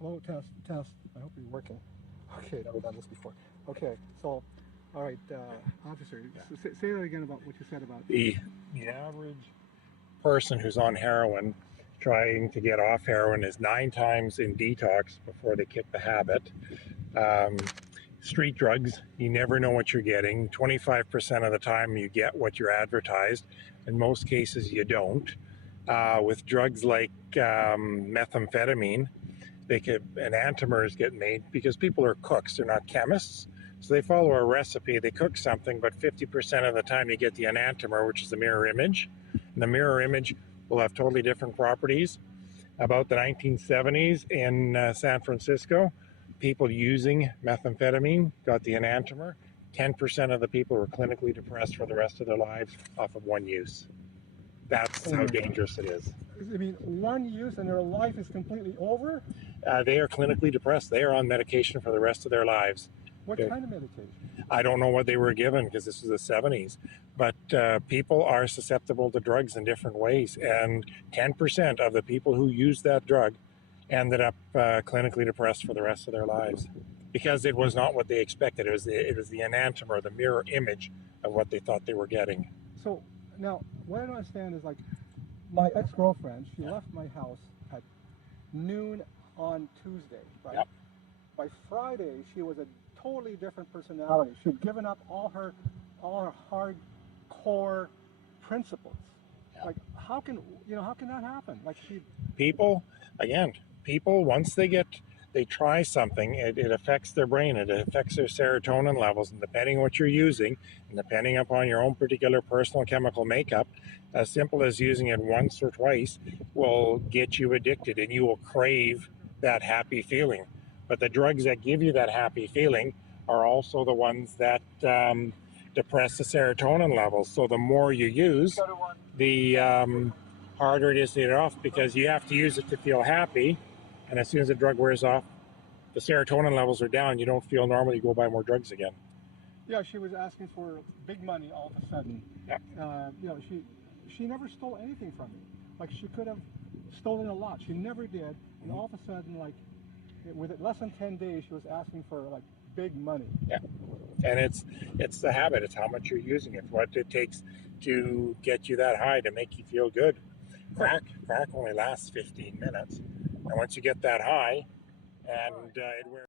Hello, test, test. I hope you're working. Okay, now we've done this before. Okay, so, all right, officer, say that again about what you said about the average person who's on heroin trying to get off heroin is 9 times in detox before they kick the habit. Street drugs, you never know what you're getting. 25% of the time you get what you're advertised. In most cases you don't. With drugs like methamphetamine, enantiomers get made because people are cooks, they're not chemists. So they follow a recipe, they cook something, but 50% of the time you get the enantiomer, which is the mirror image. And the mirror image will have totally different properties. About the 1970s in San Francisco, people using methamphetamine got the enantiomer. 10% of the people were clinically depressed for the rest of their lives off of one use. That's how dangerous it is. I mean, one use and their life is completely over? They are clinically depressed. They are on medication for the rest of their lives. What kind of medication? I don't know what they were given because this was the 70s. But people are susceptible to drugs in different ways. And 10% of the people who used that drug ended up clinically depressed for the rest of their lives because it was not what they expected. It was the enantiomer, the mirror image of what they thought they were getting. So now, what I don't understand is, like, my ex-girlfriend, she left my house at noon on Tuesday, right? Yep. By Friday, she was a totally different personality. She'd given up all her hardcore principles. Yep. Like, how can that happen? Like, people, once they try something, it affects their brain, it affects their serotonin levels, and depending on what you're using, and depending upon your own particular personal chemical makeup, as simple as using it once or twice will get you addicted, and you will crave that happy feeling. But the drugs that give you that happy feeling are also the ones that depress the serotonin levels. So the more you use, the harder it is to get it off, because you have to use it to feel happy. And as soon as the drug wears off, the serotonin levels are down. You don't feel normal. You go buy more drugs again. Yeah, she was asking for big money all of a sudden. Yeah. She never stole anything from me. Like, she could have stolen a lot. She never did. And all of a sudden, like, with less than 10 days, she was asking for, like, big money. Yeah. And it's the habit. It's how much you're using it. What it takes to get you that high, to make you feel good. Crack only lasts 15 minutes. And once you get that high, and it wears